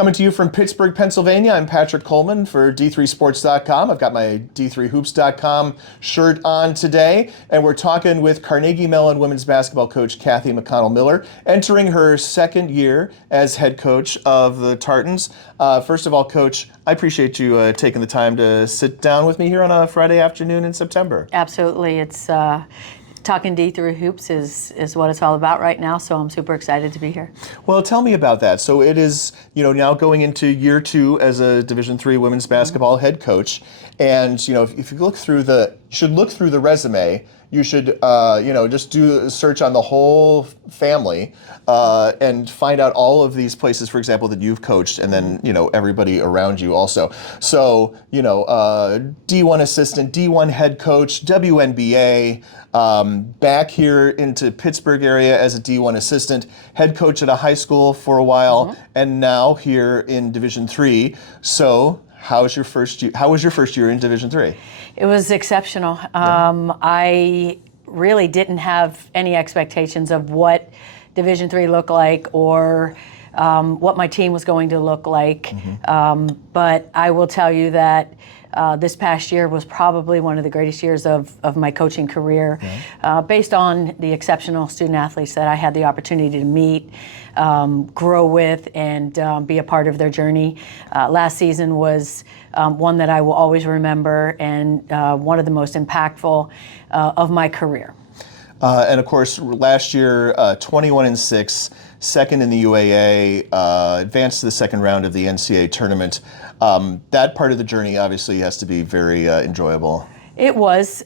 Coming to you from Pittsburgh, Pennsylvania, I'm Patrick Coleman for D3Sports.com. I've got my D3Hoops.com shirt on today, and we're talking with Carnegie Mellon women's basketball coach Kathy McConnell-Miller, entering her second year as head coach of the Tartans. First of all, Coach, I appreciate you taking the time to sit down with me here on a Friday afternoon in September. Absolutely. It's talking D3 Hoops is what it's all about right now, so I'm super excited to be here. Well, tell me about that. So it is, now going into year 2 as a Division III women's basketball head coach, and if you look through the resume. You should, just do a search on the whole family and find out all of these places, for example, that you've coached, and then, everybody around you also. So, D1 assistant, D1 head coach, WNBA, back here into Pittsburgh area as a D1 assistant, head coach at a high school for a while, and now here in Division III. So, how was your first year in Division III? It was exceptional. I really didn't have any expectations of what Division III looked like or what my team was going to look like. But I will tell you that this past year was probably one of the greatest years of my coaching career, based on the exceptional student athletes that I had the opportunity to meet, grow with, and be a part of their journey. Last season was one that I will always remember, and one of the most impactful of my career. And of course, last year, 21-6, second in the UAA, advanced to the second round of the NCAA tournament. That part of the journey obviously has to be very enjoyable. It was,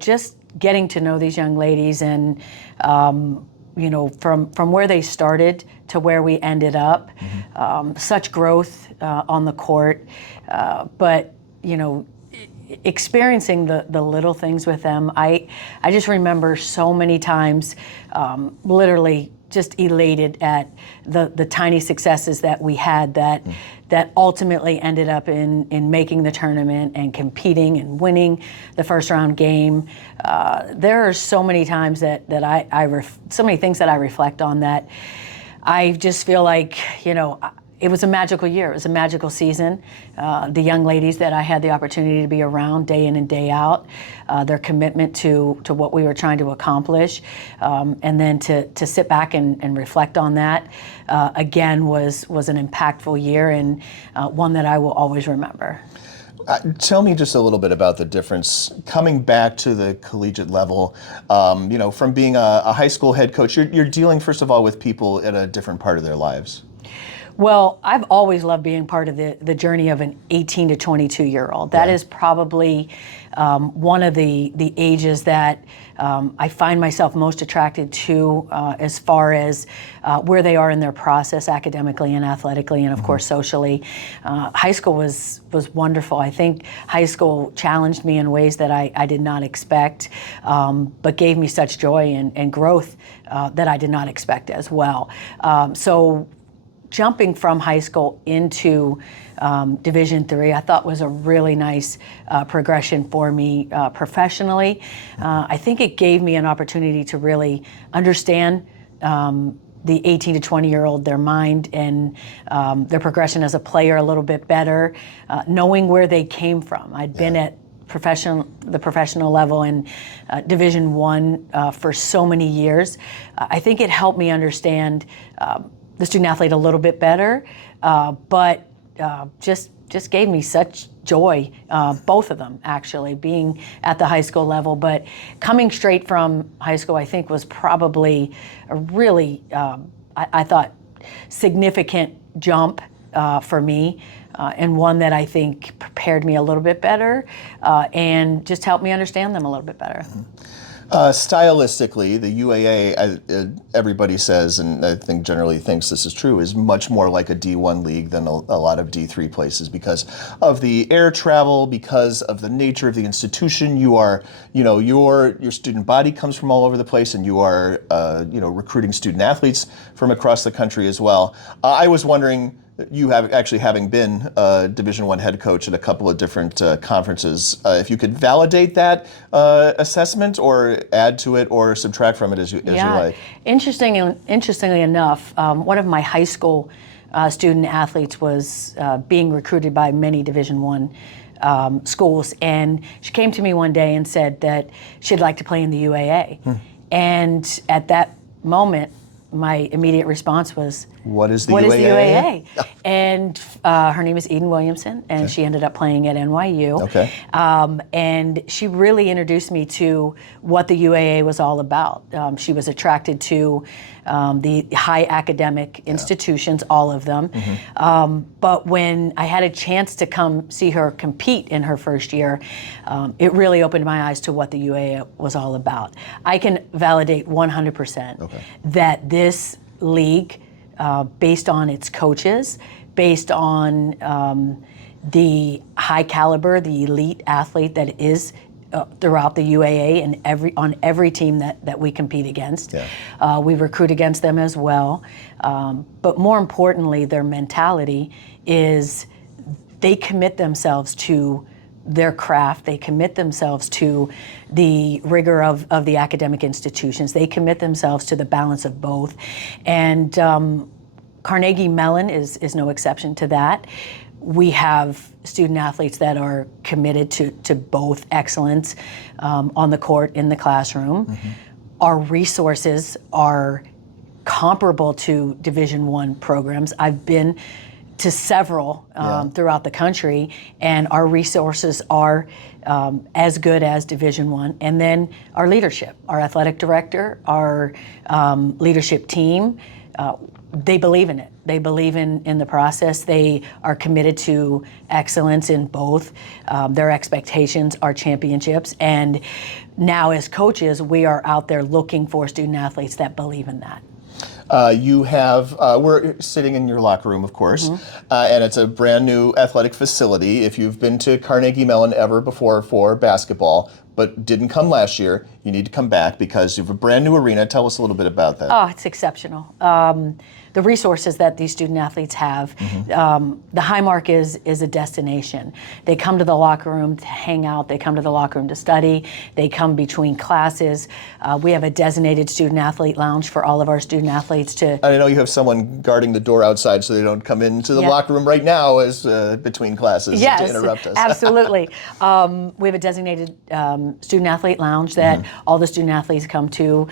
just getting to know these young ladies, and from where they started to where we ended up, such growth on the court, but experiencing the little things with them. I just remember so many times literally just elated at the tiny successes that we had that ultimately ended up in making the tournament and competing and winning the first round game. There are so many times that so many things that I reflect on that I just feel like, it was a magical year. It was a magical season. The young ladies that I had the opportunity to be around day in and day out, their commitment to what we were trying to accomplish, and then to sit back and reflect on that, again, was an impactful year, and one that I will always remember. Tell me just a little bit about the difference coming back to the collegiate level. From being a high school head coach, you're dealing, first of all, with people at a different part of their lives. Well, I've always loved being part of the journey of an 18 to 22-year-old. That is probably one of the ages that I find myself most attracted to, as far as where they are in their process academically and athletically, and of course socially. High school was wonderful. I think high school challenged me in ways that I did not expect, but gave me such joy and growth that I did not expect as well. So jumping from high school into Division III, I thought was a really nice progression for me professionally. I think it gave me an opportunity to really understand the 18 to 20-year-old, their mind and their progression as a player a little bit better, knowing where they came from. I'd been at the professional level in Division I for so many years. I think it helped me understand the student athlete a little bit better, but just gave me such joy, both of them actually, being at the high school level. But coming straight from high school, I think, was probably a really, I thought, significant jump for me, and one that I think prepared me a little bit better and just helped me understand them a little bit better. Stylistically, the UAA, everybody says, and I think generally thinks this is true, is much more like a D1 league than a lot of D3 places because of the air travel, because of the nature of the institution. You are, your student body comes from all over the place, and you are, recruiting student athletes from across the country as well. I was wondering, you have actually having been a Division I head coach at a couple of different conferences, if you could validate that assessment or add to it or subtract from it as you like. Interestingly enough, one of my high school student athletes was being recruited by many Division I schools, and she came to me one day and said that she'd like to play in the UAA. And at that moment, my immediate response was, What is the what UAA? is the UAA? And her name is Eden Williamson, and she ended up playing at NYU. Okay. And she really introduced me to what the UAA was all about. She was attracted to the high academic institutions, all of them. But when I had a chance to come see her compete in her first year, it really opened my eyes to what the UAA was all about. I can validate 100% that this league, based on its coaches, based on the high caliber, the elite athlete that is throughout the UAA and on every team that we compete against. We recruit against them as well. But more importantly, their mentality is they commit themselves to their craft. They commit themselves to the rigor of the academic institutions. They commit themselves to the balance of both. And Carnegie Mellon is no exception to that. We have student athletes that are committed to both excellence on the court, in the classroom. Our resources are comparable to Division I programs. I've been to several throughout the country, and our resources are as good as Division I. And then our leadership, our athletic director, our leadership team, they believe in it. They believe in the process. They are committed to excellence in both. Their expectations are championships. And now as coaches, we are out there looking for student athletes that believe in that. We're sitting in your locker room, of course, and it's a brand new athletic facility. If you've been to Carnegie Mellon ever before for basketball, but didn't come last year, you need to come back because you have a brand new arena. Tell us a little bit about that. Oh, it's exceptional. The resources that these student athletes have. The Highmark is a destination. They come to the locker room to hang out. They come to the locker room to study. They come between classes. We have a designated student athlete lounge for all of our student athletes to. I know you have someone guarding the door outside so they don't come into the locker room right now as between classes to interrupt us. Absolutely. We have a designated student athlete lounge that all the student athletes come to.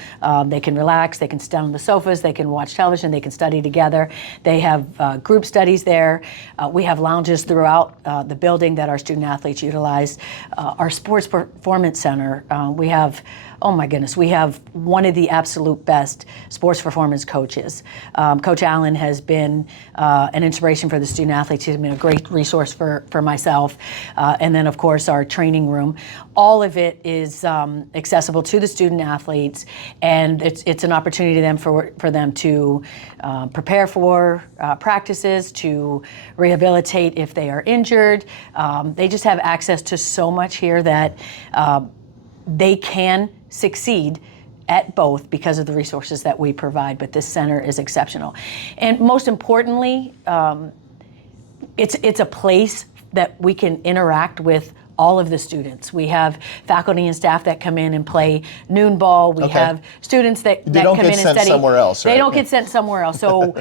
They can relax. They can sit on the sofas. They can watch television. They can study together. They have group studies there. We have lounges throughout the building that our student athletes utilize. Our sports performance center, we have, oh my goodness, we have one of the absolute best sports performance coaches. Coach Allen has been an inspiration for the student athletes. He's been a great resource for myself. And then of course our training room. All of it is accessible to the student athletes, and it's an opportunity for them to prepare for practices, to rehabilitate if they are injured. They just have access to so much here that they can succeed at both because of the resources that we provide, but this center is exceptional. And most importantly, it's a place that we can interact with all of the students. We have faculty and staff that come in and play noon ball. We have students that come in and study. They don't get sent somewhere else, right? They don't get sent somewhere else. So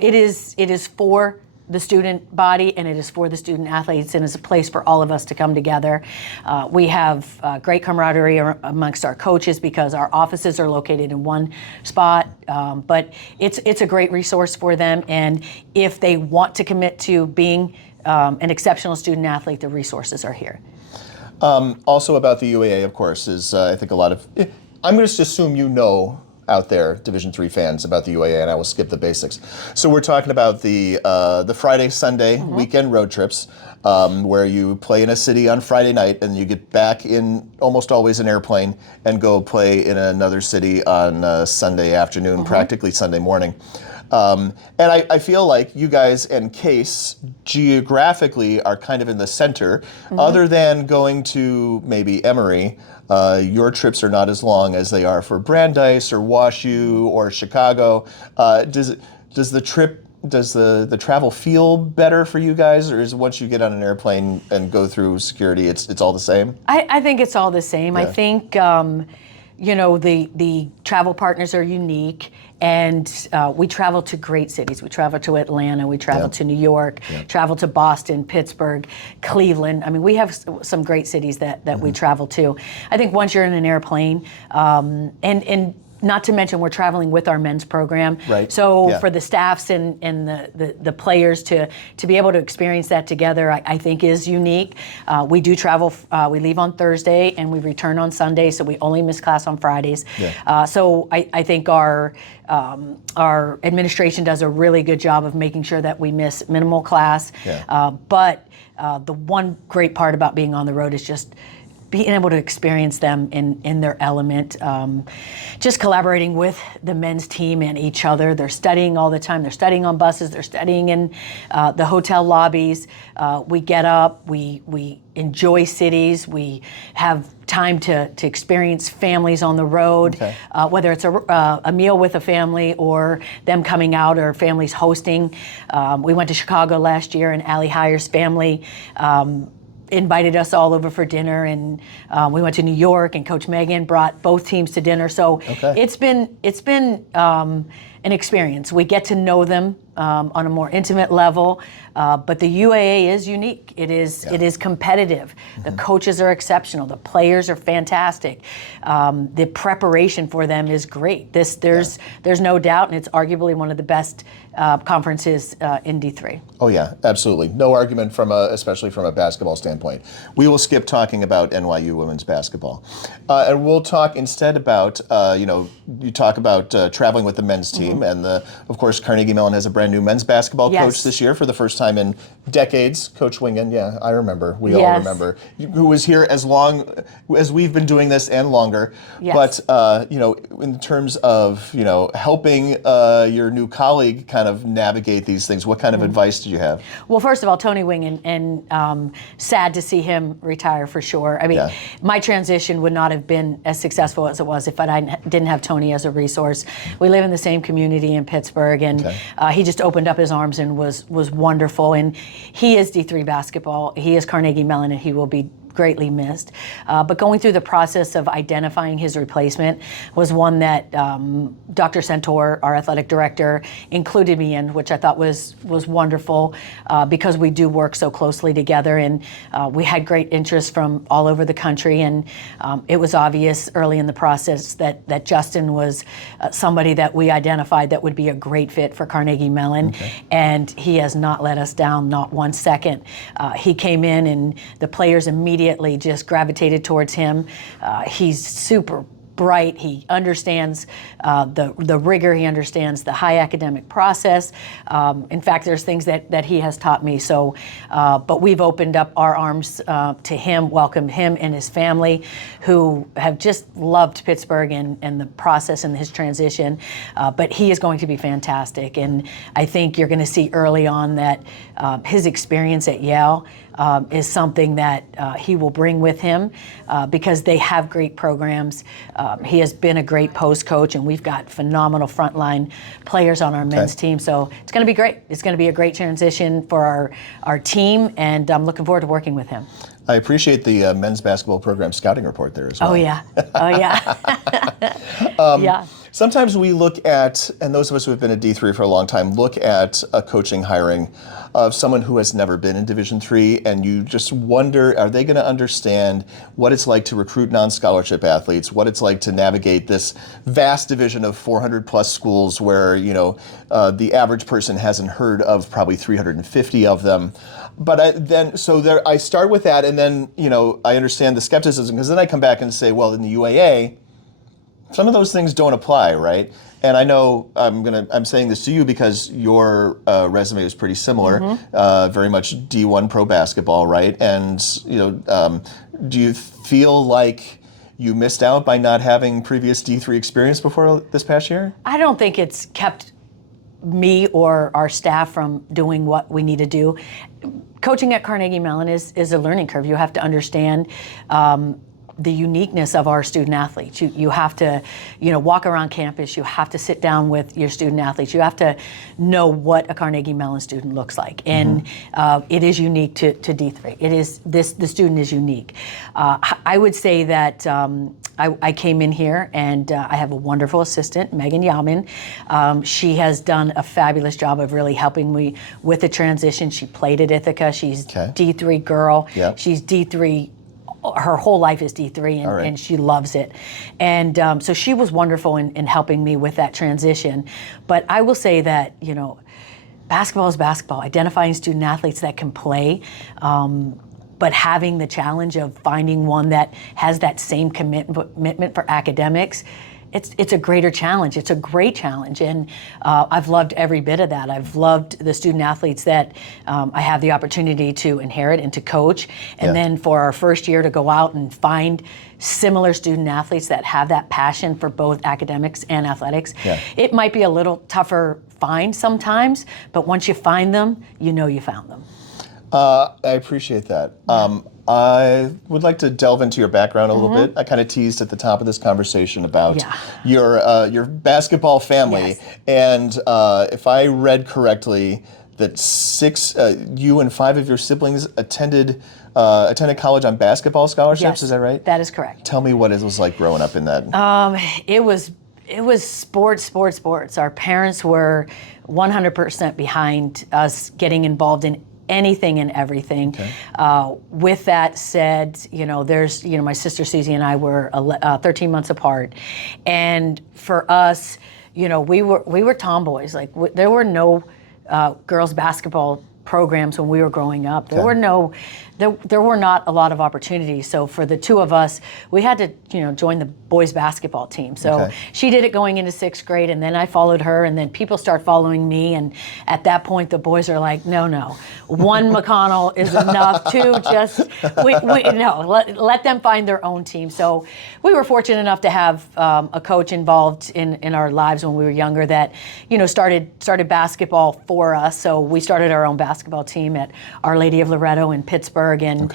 it is for the student body, and it is for the student athletes, and it's a place for all of us to come together. We have great camaraderie amongst our coaches because our offices are located in one spot, but it's a great resource for them, and if they want to commit to being an exceptional student athlete, the resources are here. Also about the UAA, of course, is I think a lot of, I'm going to assume you know out there, Division III fans, about the UAA, and I will skip the basics. So we're talking about the Friday, Sunday weekend road trips, where you play in a city on Friday night and you get back in almost always an airplane and go play in another city on Sunday afternoon, practically Sunday morning. And I feel like you guys and Case geographically are kind of in the center. Other than going to maybe Emory, your trips are not as long as they are for Brandeis or WashU or Chicago. Does the travel feel better for you guys, or is once you get on an airplane and go through security, it's all the same? I think it's all the same. I think the travel partners are unique, and we travel to great cities. We travel to Atlanta, we travel to New York, travel to Boston, Pittsburgh, Cleveland. I mean, we have some great cities that we travel to. I think once you're in an airplane, and not to mention we're traveling with our men's program. Right. So for the staffs and the players to be able to experience that together, I think is unique. We do travel, we leave on Thursday and we return on Sunday, so we only miss class on Fridays. So I think our administration does a really good job of making sure that we miss minimal class. But the one great part about being on the road is just being able to experience them in their element, just collaborating with the men's team and each other. They're studying all the time. They're studying on buses. They're studying in the hotel lobbies. We get up. We enjoy cities. We have time to experience families on the road, whether it's a meal with a family or them coming out or families hosting. We went to Chicago last year, and Allie Heyer's family invited us all over for dinner, and we went to New York, and Coach Megan brought both teams to dinner. So it's been an experience. We get to know them on a more intimate level, but the UAA is unique. It is competitive. The coaches are exceptional. The players are fantastic. The preparation for them is great. There's no doubt, and it's arguably one of the best conferences in D3. Oh yeah, absolutely. No argument especially from a basketball standpoint. We will skip talking about NYU women's basketball, and we'll talk instead about you talk about traveling with the men's team, and of course Carnegie Mellon has a brand new men's basketball coach this year for the first time in decades. Coach Wingen, yeah, I remember. We all remember. Who was here as long as we've been doing this and longer. But in terms of helping your new colleague kind of navigate these things, what kind of advice did you have? Well, first of all, Tony Wingen, and sad to see him retire for sure. I mean, my transition would not have been as successful as it was if I didn't have Tony as a resource. We live in the same community in Pittsburgh, and he just opened up his arms and was wonderful. And he is D3 basketball. He is Carnegie Mellon, and he will be greatly missed. But going through the process of identifying his replacement was one that Dr. Centor, our athletic director, included me in, which I thought was wonderful because we do work so closely together, and we had great interest from all over the country, and it was obvious early in the process that Justin was somebody that we identified that would be a great fit for Carnegie Mellon, and he has not let us down, not 1 second. He came in, and the players immediately just gravitated towards him. He's super bright. He understands the rigor. He understands the high academic process. In fact, there's things that he has taught me. So, but we've opened up our arms to him, welcomed him and his family, who have just loved Pittsburgh and the process and his transition. But he is going to be fantastic. And I think you're going to see early on that his experience at Yale is something that he will bring with him because they have great programs. He has been a great post coach, and we've got phenomenal frontline players on our men's team. So it's going to be great. It's going to be a great transition for our team, and I'm looking forward to working with him. I appreciate the men's basketball program scouting report there as well. Oh yeah, oh yeah. Sometimes we look at, and those of us who have been at D3 for a long time, look at a coaching hiring of someone who has never been in Division III, and you just wonder, are they going to understand what it's like to recruit non-scholarship athletes, what it's like to navigate this vast division of 400 plus schools where, the average person hasn't heard of probably 350 of them. But I start with that, and then, I understand the skepticism, because then I come back and say, well, in the UAA, some of those things don't apply, right? And I know I'm saying this to you because your resume is pretty similar, very much D1 pro basketball, right? And do you feel like you missed out by not having previous D3 experience before this past year? I don't think it's kept me or our staff from doing what we need to do. Coaching at Carnegie Mellon is a learning curve. You have to understand the uniqueness of our student athletes. You have to, walk around campus. You have to sit down with your student athletes. You have to know what a Carnegie Mellon student looks like, and it is unique to D3. It is the student is unique. I would say that I came in here and I have a wonderful assistant, Megan Yaman. She has done a fabulous job of really helping me with the transition. She played at Ithaca. She's D3 girl. Yep. She's D3. Her whole life is D3, and she loves it. And so she was wonderful in helping me with that transition. But I will say that, basketball is basketball. Identifying student athletes that can play, but having the challenge of finding one that has that same commitment for academics, it's a greater challenge. It's a great challenge, and I've loved every bit of that. I've loved the student athletes that I have the opportunity to inherit and to coach, and then for our first year to go out and find similar student athletes that have that passion for both academics and athletics. It might be a little tougher find sometimes, but once you find them, you know you found them. I appreciate that. I would like to delve into your background a little bit. I kind of teased at the top of this conversation about your basketball family, and if I read correctly, that you and 5 of your siblings attended college on basketball scholarships. Yes, is that right? That is correct. Tell me what it was like growing up in that. It was sports. Our parents were 100% behind us getting involved in anything and everything. With that said, there's, my sister Susie and I were 13 months apart, and for us, we were tomboys. Like there were no girls basketball programs when we were growing up. There were not a lot of opportunities. So for the two of us, we had to, join the boys basketball team. So she did it going into 6th grade, and then I followed her, and then people start following me. And at that point, the boys are like, no, one McConnell is enough. 2, let them find their own team. So we were fortunate enough to have a coach involved in our lives when we were younger that, started basketball for us. So we started our own basketball team at Our Lady of Loretto in Pittsburgh, and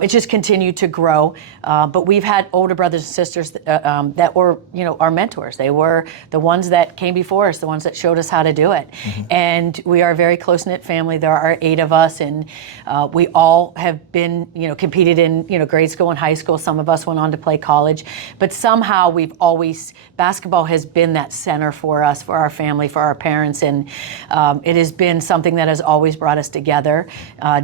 it just continued to grow. But we've had older brothers and sisters that were, our mentors. They were the ones that came before us, the ones that showed us how to do it. And we are a very close-knit family. There are 8 of us, and we all have been, competed in, grade school and high school. Some of us went on to play college, but somehow basketball has been that center for us, for our family, for our parents, and it has been something that has always brought us together.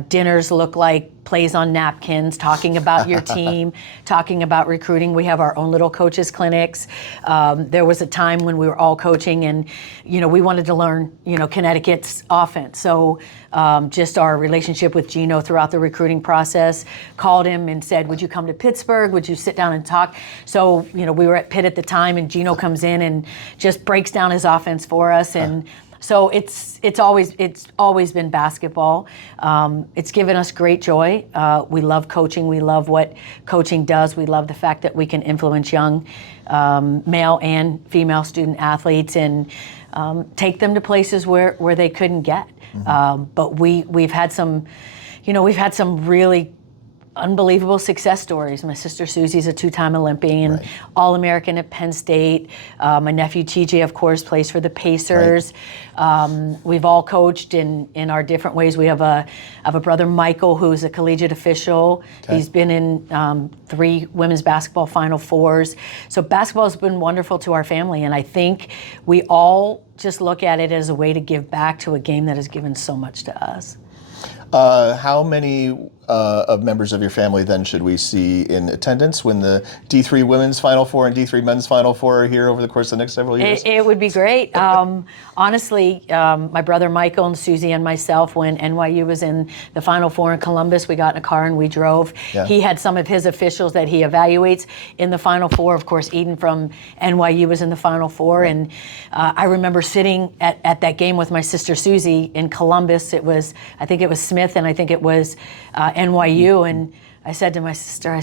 Dinners look like plays on napkins, talking about your team, talking about recruiting. We have our own little coaches clinics. There was a time when we were all coaching, and we wanted to learn Connecticut's offense. So just our relationship with Gino throughout the recruiting process, called him and said, would you come to Pittsburgh? Would you sit down and talk? So we were at Pitt at the time, and Gino comes in and just breaks down his offense for us. And so it's always been basketball. It's given us great joy. We love coaching. We love what coaching does. We love the fact that we can influence young male and female student athletes and take them to places where they couldn't get. But we've had some really unbelievable success stories. My sister Susie's a 2-time Olympian, All-American at Penn State. My nephew TJ, of course, plays for the Pacers. We've all coached in our different ways. We have a brother, Michael, who's a collegiate official. He's been in 3 women's basketball Final Fours. So basketball has been wonderful to our family, and I think we all just look at it as a way to give back to a game that has given so much to us. How many of members of your family then should we see in attendance when the D3 women's Final Four and D3 men's Final Four are here over the course of the next several years? It would be great. Honestly, my brother Michael and Susie and myself, when NYU was in the Final Four in Columbus, we got in a car and we drove. He had some of his officials that he evaluates in the Final Four. Of course, Eden from NYU was in the Final Four. And I remember sitting at that game with my sister Susie in Columbus. I think it was Smith, and I think it was NYU, and I said to my sister,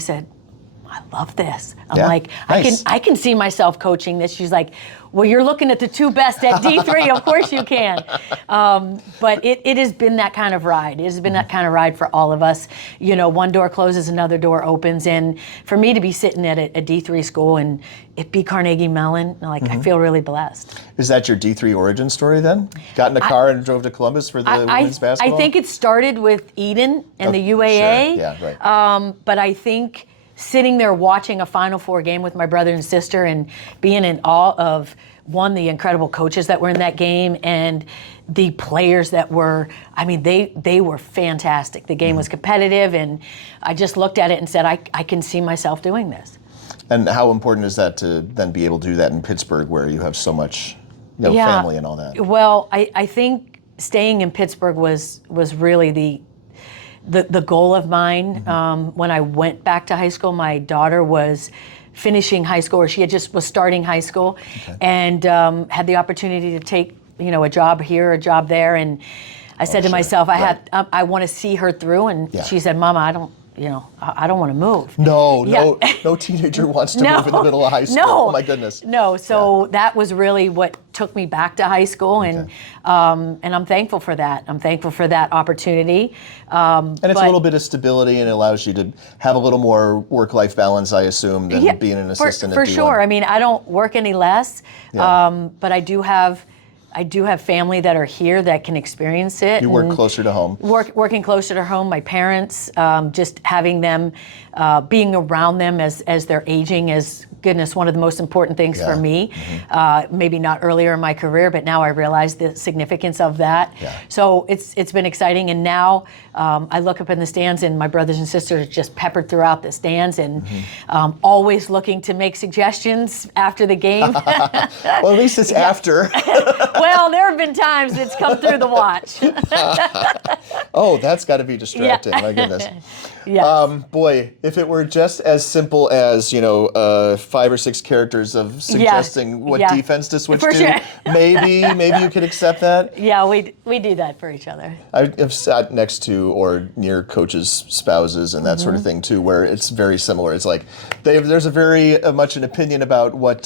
I love this. I'm Yeah, like, nice. I can see myself coaching this. She's like, well, you're looking at the two best at D3. Of course you can. But it has been that kind of ride. It has been that kind of ride for all of us. You know, one door closes, another door opens. And for me to be sitting at a D3 school and it be Carnegie Mellon, like, I feel really blessed. Is that your D3 origin story then? Got in a car and drove to Columbus for the women's basketball? I think it started with Eden and the UAA. Sure. Yeah, right. But I think sitting there watching a Final Four game with my brother and sister and being in awe of, one, the incredible coaches that were in that game and the players that were, I mean, they were fantastic. The game was competitive, and I just looked at it and said, I can see myself doing this. And how important is that to then be able to do that in Pittsburgh, where you have so much, family and all that? Well, I think staying in Pittsburgh was really the goal of mine. When I went back to high school, my daughter was finishing high school, or she was starting high school, and had the opportunity to take a job here, a job there, and I said to myself, I want to see her through, and she said, Mama, I don't want to move. No teenager wants to move in the middle of high school. No, oh my goodness. No, so that was really what took me back to high school, and I'm thankful for that. I'm thankful for that opportunity. And it's a little bit of stability, and it allows you to have a little more work-life balance, I assume, than being an assistant at D1. For sure. I mean, I don't work any less, but I do have family that are here that can experience it. You work closer to home. Working closer to home, my parents, just having them, being around them as they're aging is, goodness, one of the most important things for me. Maybe not earlier in my career, but now I realize the significance of that. So it's been exciting, and now I look up in the stands and my brothers and sisters are just peppered throughout the stands, and always looking to make suggestions after the game. Well, at least it's after. Well, there have been times it's come through the watch. Oh, that's got to be distracting. My goodness. Yes. Boy, if it were just as simple as 5 or 6 characters of suggesting what defense to switch to, maybe you could accept that. Yeah, we do that for each other. I've sat next to or near coaches' spouses and that sort of thing too, where it's very similar. It's like there's a very much an opinion about what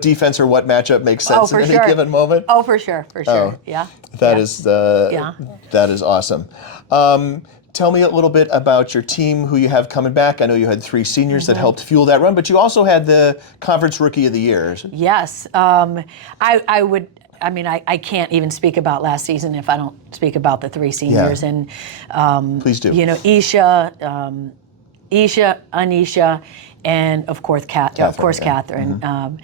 defense or what matchup makes sense in any given moment. Oh, for sure. Yeah. That is awesome. Tell me a little bit about your team, who you have coming back. I know you had 3 seniors that helped fuel that run, but you also had the Conference Rookie of the Year. Yes. I can't even speak about last season if I don't speak about the 3 seniors. And please do. Isha, Anisha, and of course Catherine.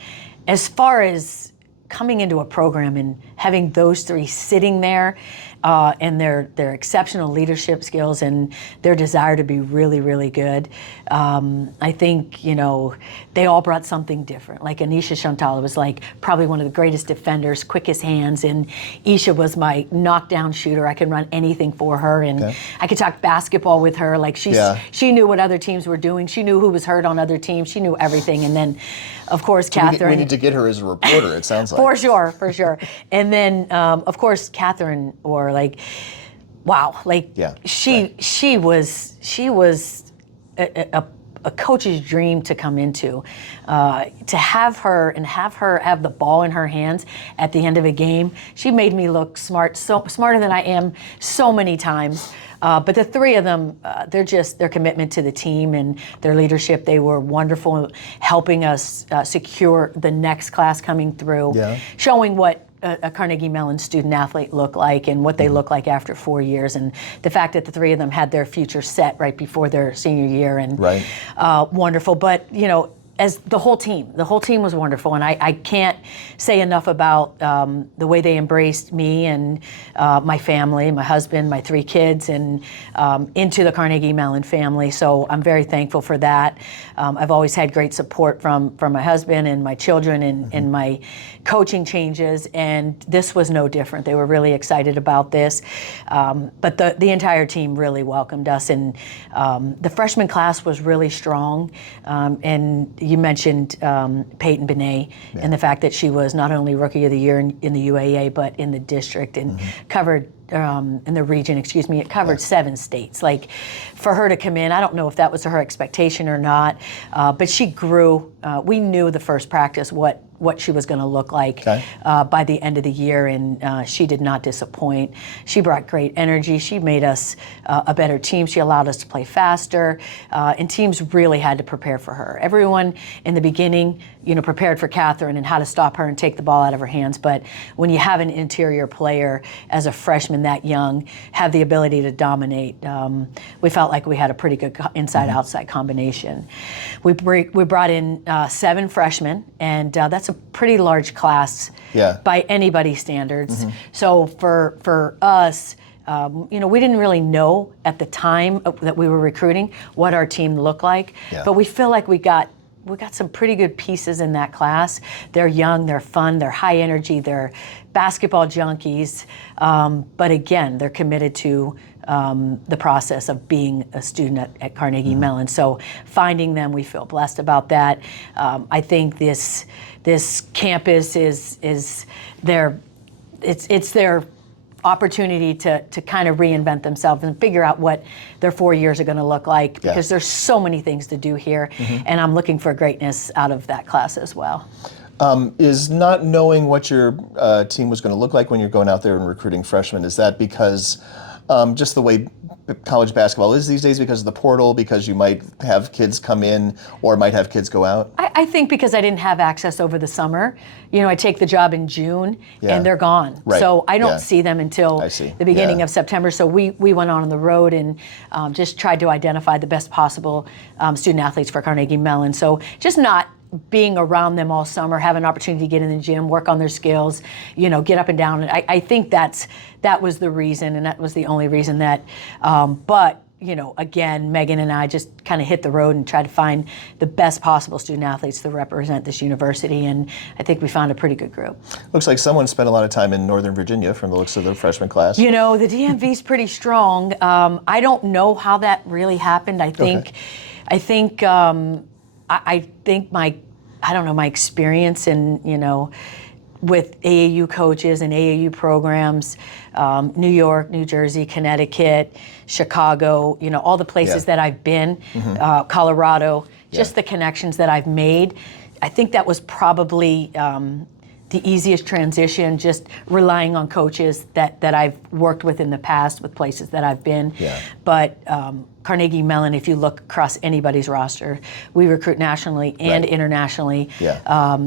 As far as coming into a program and having those 3 sitting there, and their exceptional leadership skills and their desire to be really, really good. I think, they all brought something different. Like Anisha Chantal was like probably one of the greatest defenders, quickest hands, and Isha was my knockdown shooter. I could run anything for her, and I could talk basketball with her. Like she knew what other teams were doing. She knew who was hurt on other teams. She knew everything. And then, of course, Catherine. We need to get her as a reporter, it sounds like. For sure. And then, of course, Catherine, she was a coach's dream to come into. To have her have the ball in her hands at the end of a game, she made me look smart, so smarter than I am so many times. But the 3 of them, their commitment to the team and their leadership, they were wonderful, helping us secure the next class coming through, showing what a Carnegie Mellon student athlete look like and what they look like after 4 years, and the fact that the 3 of them had their future set right before their senior year, and wonderful. But as the whole team was wonderful, and I can't say enough about the way they embraced me and my family, my husband, my 3 kids, and into the Carnegie Mellon family. So I'm very thankful for that. I've always had great support from my husband and my children in my coaching changes, and this was no different. They were really excited about this. But the entire team really welcomed us, and the freshman class was really strong. And you mentioned Payton Baney and the fact that she was not only Rookie of the Year in the UAA, but in the district, and covered in the region, excuse me, it covered 7 states. Like, for her to come in, I don't know if that was her expectation or not, but she grew. We knew the first practice what she was going to look like by the end of the year, and she did not disappoint. She brought great energy. She made us a better team. She allowed us to play faster, and teams really had to prepare for her. Everyone in the beginning, prepared for Catherine and how to stop her and take the ball out of her hands, but when you have an interior player as a freshman that young, have the ability to dominate, we felt like we had a pretty good inside-outside combination. We brought in 7 freshmen, and that's a pretty large class by anybody's standards. So for us, we didn't really know at the time that we were recruiting what our team looked like, but we feel like we got some pretty good pieces in that class. They're young, they're fun, they're high energy, they're basketball junkies, but again, they're committed to the process of being a student at Carnegie Mellon. So finding them, we feel blessed about that. I think this campus is their opportunity to kind of reinvent themselves and figure out what their 4 years are going to look like, because there's so many things to do here, and I'm looking for greatness out of that class as well. Is not knowing what your team was going to look like when you're going out there and recruiting freshmen, is that because just the way college basketball is these days, because of the portal, because you might have kids come in or might have kids go out? I think because I didn't have access over the summer. I take the job in June and they're gone. Right. So I don't see them until the beginning of September. So we went on the road and just tried to identify the best possible student athletes for Carnegie Mellon. So just not being around them all summer, have an opportunity to get in the gym, work on their skills, get up and down. And I think that was the reason, and that was the only reason that, but again, Megan and I just kind of hit the road and tried to find the best possible student athletes to represent this university, and I think we found a pretty good group. Looks like someone spent a lot of time in Northern Virginia from the looks of the freshman class. The DMV's pretty strong. I don't know how that really happened. I think my experience in, with AAU coaches and AAU programs, New York, New Jersey, Connecticut, Chicago, all the places that I've been, Colorado, just the connections that I've made. I think that was probably the easiest transition, just relying on coaches that I've worked with in the past, with places that I've been. But Carnegie Mellon, if you look across anybody's roster, we recruit nationally and internationally.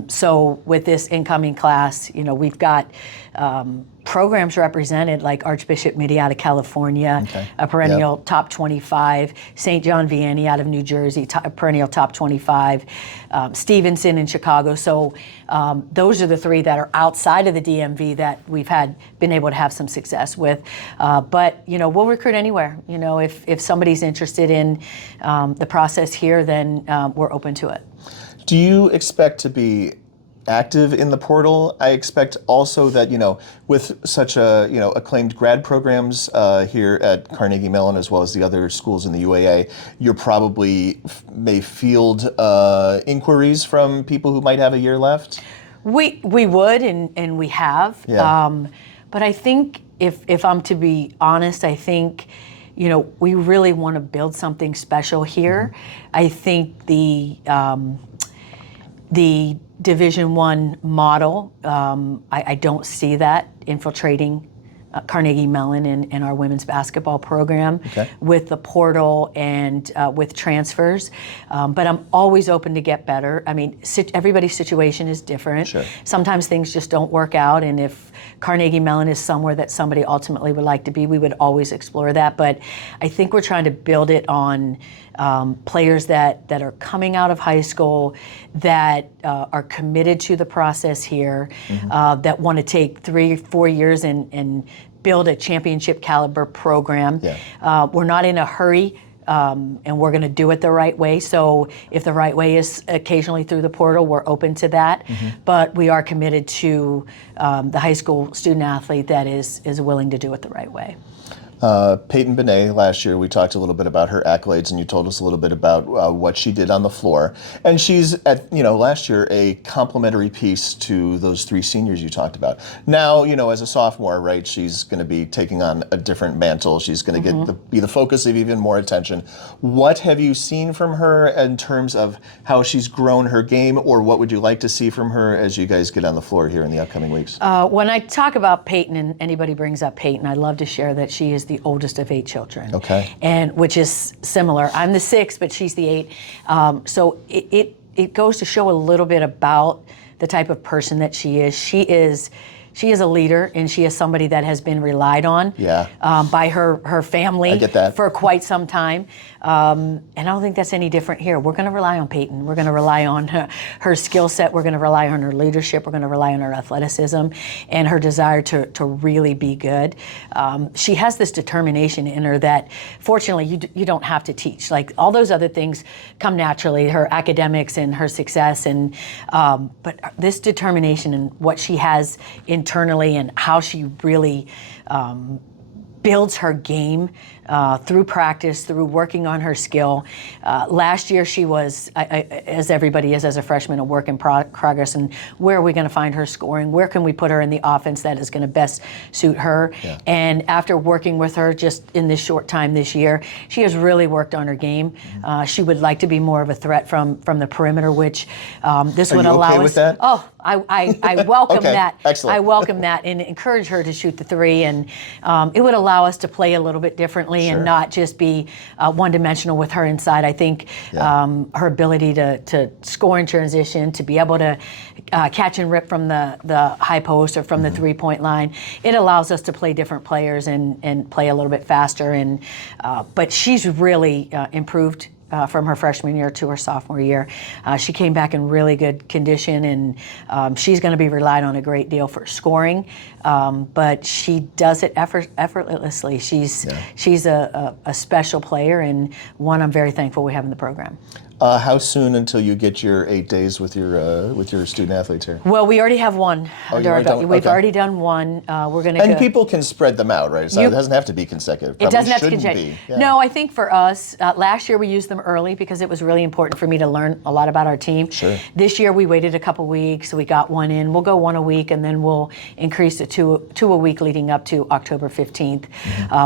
So with this incoming class, we've got programs represented like Archbishop Mitty out of California, a perennial top 25, St. John Vianney out of New Jersey, a perennial top 25, Stevenson in Chicago. So those are the 3 that are outside of the DMV that we've been able to have some success with. But we'll recruit anywhere. If somebody's interested in the process here, then we're open to it. Do you expect to be active in the portal? I expect also that, with such acclaimed grad programs here at Carnegie Mellon, as well as the other schools in the UAA, you're probably may field inquiries from people who might have a year left? We would, and we have. But I think if I'm to be honest, I think, we really want to build something special here. I think the Division I model, I don't see that infiltrating Carnegie Mellon and our women's basketball program with the portal and with transfers. But I'm always open to get better. I mean, everybody's situation is different. Sometimes things just don't work out, and if Carnegie Mellon is somewhere that somebody ultimately would like to be, we would always explore that. But I think we're trying to build it on players that are coming out of high school, that are committed to the process here, that want to take 3 or 4 years and build a championship caliber program. We're not in a hurry, and we're going to do it the right way. So if the right way is occasionally through the portal, we're open to that. But we are committed to the high school student athlete that is willing to do it the right way. Payton Baney, last year we talked a little bit about her accolades, and you told us a little bit about what she did on the floor. And she's last year a complementary piece to those three seniors you talked about. Now, as a sophomore, right, she's going to be taking on a different mantle. She's going to be the focus of even more attention. What have you seen from her in terms of how she's grown her game, or what would you like to see from her as you guys get on the floor here in the upcoming weeks? When I talk about Payton, and anybody brings up Payton, I love to share that she is the oldest of 8 children. Okay. And which is similar. I'm the 6th, but she's the 8. So it goes to show a little bit about the type of person that she is. She is a leader, and she is somebody that has been relied on by her family I get that. for quite some time. And I don't think that's any different here. We're going to rely on Payton. We're going to rely on her skill set. We're going to rely on her leadership. We're going to rely on her athleticism and her desire to really be good. She has this determination in her that, fortunately, you don't have to teach. Like, all those other things come naturally, her academics and her success. But this determination and what she has internally and how she really builds her game through practice, through working on her skill. Last year she was, as everybody is as a freshman, a work in progress. And where are we going to find her scoring? Where can we put her in the offense that is going to best suit her? Yeah. And after working with her just in this short time this year, she has really worked on her game. She would like to be more of a threat from the perimeter, which this would allow us. Are you okay with that? Oh, I welcome okay. that. Excellent. I welcome that and encourage her to shoot the 3. And it would allow us to play a little bit differently and not just be one-dimensional with her inside. I think her ability to score in transition, to be able to catch and rip from the high post or from the three-point line, it allows us to play different players and play a little bit faster. And but she's really improved from her freshman year to her sophomore year. She came back in really good condition, and she's going to be relied on a great deal for scoring, but she does it effortlessly. She's a special player, and one I'm very thankful we have in the program. How soon until you get your 8 days with your student athletes here? Well, we already have one. We've already done one. We're going to. And people can spread them out, right? So it doesn't have to be consecutive. It doesn't have to be consecutive. Yeah. No, I think for us, last year we used them early because it was really important for me to learn a lot about our team. Sure. This year we waited a couple weeks, so we got one in. We'll go one a week, and then we'll increase it to two a week leading up to October 15th.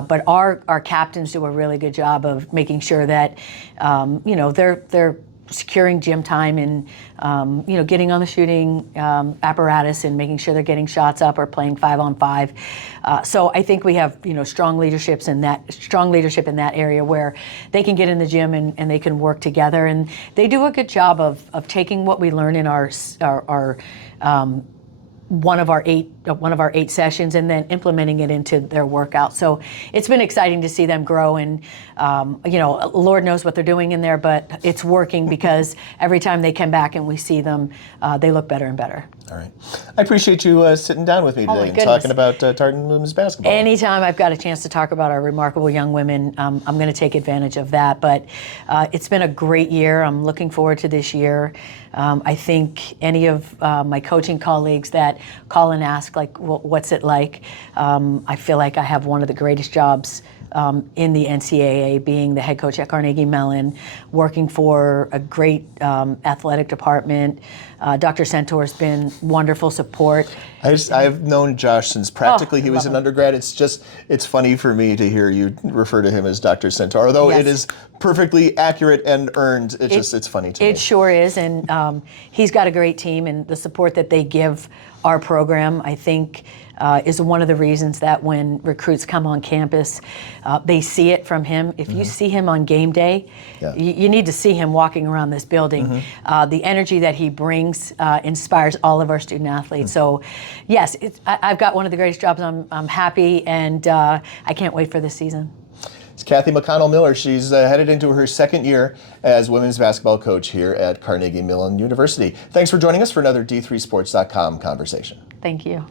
But our captains do a really good job of making sure that they're securing gym time and getting on the shooting apparatus and making sure they're getting shots up or playing 5-on-5. So I think we have strong leadership in that area where they can get in the gym and they can work together, and they do a good job of taking what we learn in our one of our eight sessions and then implementing it into their workout. So it's been exciting to see them grow, and Lord knows what they're doing in there, but it's working because every time they come back and we see them, they look better and better. All right. I appreciate you sitting down with me today and talking about Tartan women's basketball. Anytime I've got a chance to talk about our remarkable young women, I'm going to take advantage of that. But it's been a great year. I'm looking forward to this year. I think any of my coaching colleagues that call and ask, like, what's it like? I feel like I have one of the greatest jobs in the NCAA, being the head coach at Carnegie Mellon, working for a great athletic department. Dr. Centor has been wonderful support. I've known Josh since practically he was an undergrad. It's funny for me to hear you refer to him as Dr. Centor, although it is perfectly accurate and earned. It's funny to me. It sure is, and he's got a great team, and the support that they give our program, I think, is one of the reasons that when recruits come on campus, they see it from him. If you see him on game day, you need to see him walking around this building. The energy that he brings inspires all of our student athletes. So, yes, I've got one of the greatest jobs. I'm happy, and I can't wait for this season. It's Kathy McConnell-Miller. She's headed into her second year as women's basketball coach here at Carnegie Mellon University. Thanks for joining us for another D3Sports.com conversation. Thank you.